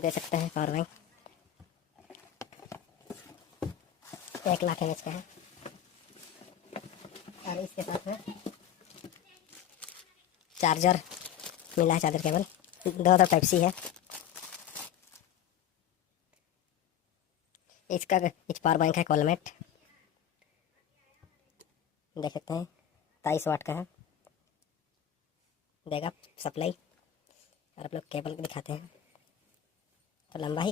दे सकते हैं power bank 1 lakh mAh का है। और इसके साथ में चार्जर मिला है, चार्जर केबल 2 टाइप सी है। इसका पावर बैंक है कोलमेट, देख सकते हैं 23 वाट का है, देगा सप्लाई। और आप लोग केबल दिखाते हैं तो लंबा ही